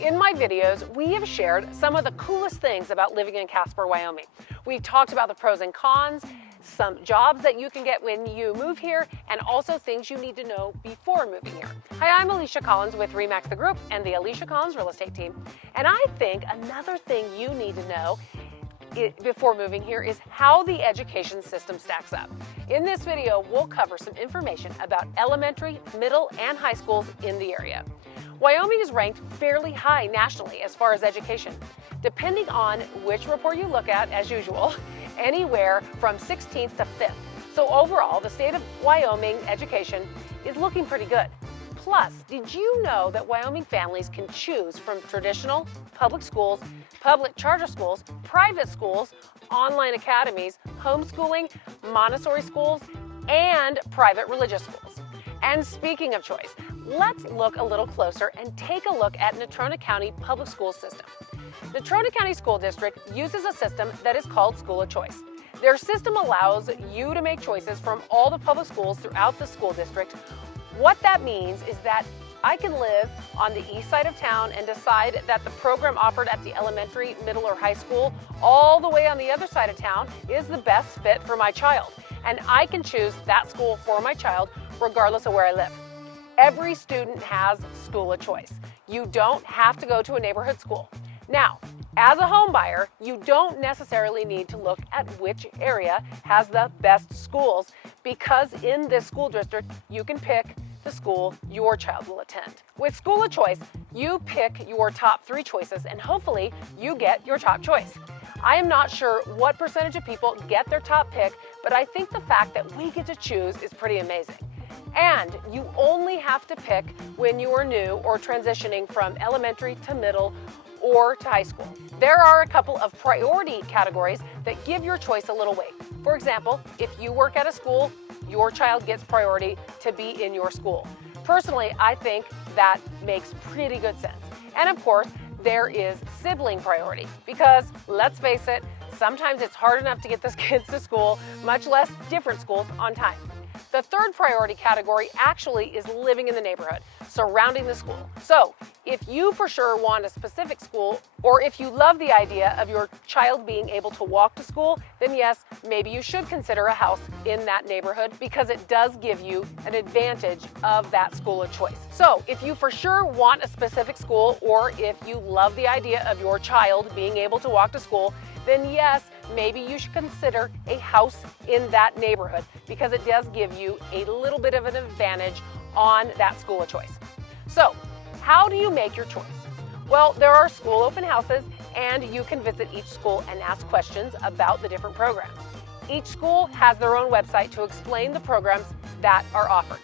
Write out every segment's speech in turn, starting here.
In my videos, we have shared some of the coolest things about living in Casper, Wyoming. We've talked about the pros and cons, some jobs that you can get when you move here, and also things you need to know before moving here. Hi, I'm Alisha Collins with RE/MAX the Group and the Alisha Collins Real Estate Team. And I think another thing you need to know before moving here is how the education system stacks up. In this video, we'll cover some information about elementary, middle, and high schools in the area. Wyoming is ranked fairly high nationally as far as education. Depending on which report you look at, as usual, anywhere from 16th to 5th. So overall, the state of Wyoming education is looking pretty good. Plus, did you know that Wyoming families can choose from traditional public schools, public charter schools, private schools, online academies, homeschooling, Montessori schools, and private religious schools? And speaking of choice, let's look a little closer and take a look at Natrona County Public School System. Natrona County School District uses a system that is called School of Choice. Their system allows you to make choices from all the public schools throughout the school district. What that means is that I can live on the east side of town and decide that the program offered at the elementary, middle, or high school all the way on the other side of town is the best fit for my child. And I can choose that school for my child regardless of where I live. Every student has school of choice. You don't have to go to a neighborhood school. Now, as a home buyer, you don't necessarily need to look at which area has the best schools, because in this school district, you can pick the school your child will attend. With School of Choice, you pick your top 3 choices and hopefully you get your top choice. I am not sure what percentage of people get their top pick, but I think the fact that we get to choose is pretty amazing. And you only have to pick when you are new or transitioning from elementary to middle or to high school. There are a couple of priority categories that give your choice a little weight. For example, if you work at a school, your child gets priority to be in your school. Personally, I think that makes pretty good sense. And of course, there is sibling priority, because let's face it, sometimes it's hard enough to get those kids to school, much less different schools, on time. The third priority category actually is living in the neighborhood surrounding the school. So if you for sure want a specific school, or if you love the idea of your child being able to walk to school, then yes, maybe you should consider a house in that neighborhood, because it does give you an advantage of that school of choice. So if you for sure want a specific school, or if you love the idea of your child being able to walk to school, then yes, maybe you should consider a house in that neighborhood, because it does give you a little bit of an advantage on that school of choice. So how do you make your choice? Well, there are school open houses, and you can visit each school and ask questions about the different programs. Each school has their own website to explain the programs that are offered.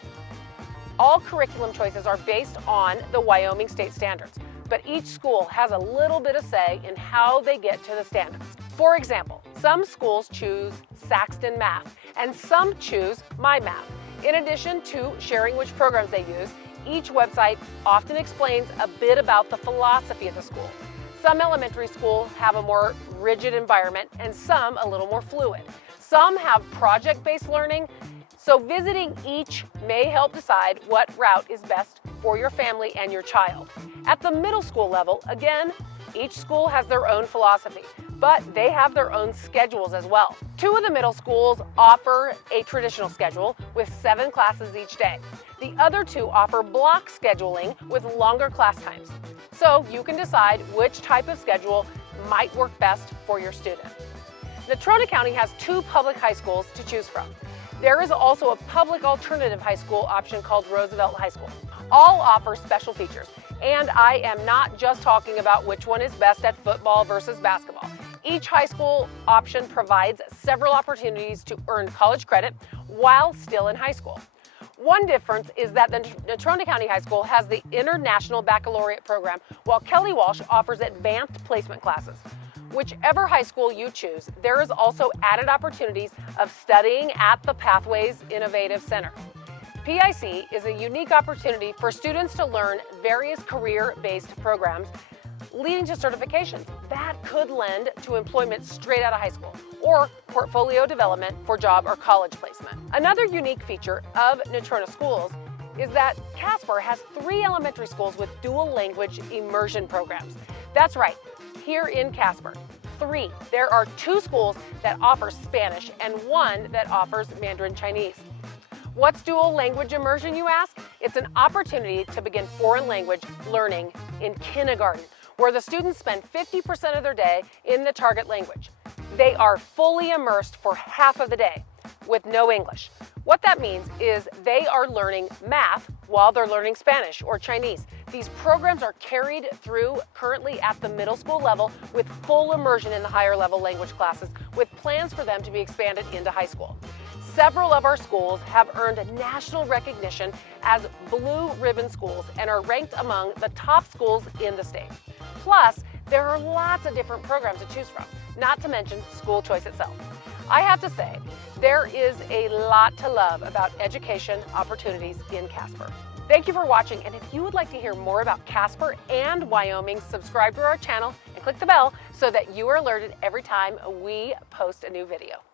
All curriculum choices are based on the Wyoming state standards, but each school has a little bit of say in how they get to the standards. For example, some schools choose Saxton Math, and some choose My Math. In addition to sharing which programs they use, each website often explains a bit about the philosophy of the school. Some elementary schools have a more rigid environment, and some a little more fluid. Some have project-based learning, so visiting each may help decide what route is best for your family and your child. At the middle school level, again, each school has their own philosophy, but they have their own schedules as well. 2 of the middle schools offer a traditional schedule with 7 classes each day. The other 2 offer block scheduling with longer class times. So you can decide which type of schedule might work best for your student. Natrona County has 2 public high schools to choose from. There is also a public alternative high school option called Roosevelt High School. All offer special features, and I am not just talking about which one is best at football versus basketball. Each high school option provides several opportunities to earn college credit while still in high school. One difference is that the Natrona County High School has the International Baccalaureate program, while Kelly Walsh offers advanced placement classes. Whichever high school you choose, there is also added opportunities of studying at the Pathways Innovative Center. PIC is a unique opportunity for students to learn various career-based programs leading to certifications that could lend to employment straight out of high school, or portfolio development for job or college placement. Another unique feature of Natrona schools is that Casper has 3 elementary schools with dual language immersion programs. That's right, here in Casper. 3. There are 2 schools that offer Spanish and 1 that offers Mandarin Chinese. What's dual language immersion, you ask? It's an opportunity to begin foreign language learning in kindergarten, where the students spend 50% of their day in the target language. They are fully immersed for half of the day with no English. What that means is they are learning math while they're learning Spanish or Chinese. These programs are carried through currently at the middle school level with full immersion in the higher level language classes, with plans for them to be expanded into high school. Several of our schools have earned national recognition as blue ribbon schools and are ranked among the top schools in the state. Plus, there are lots of different programs to choose from, not to mention school choice itself. I have to say, there is a lot to love about education opportunities in Casper. Thank you for watching, and if you would like to hear more about Casper and Wyoming, subscribe to our channel and click the bell so that you are alerted every time we post a new video.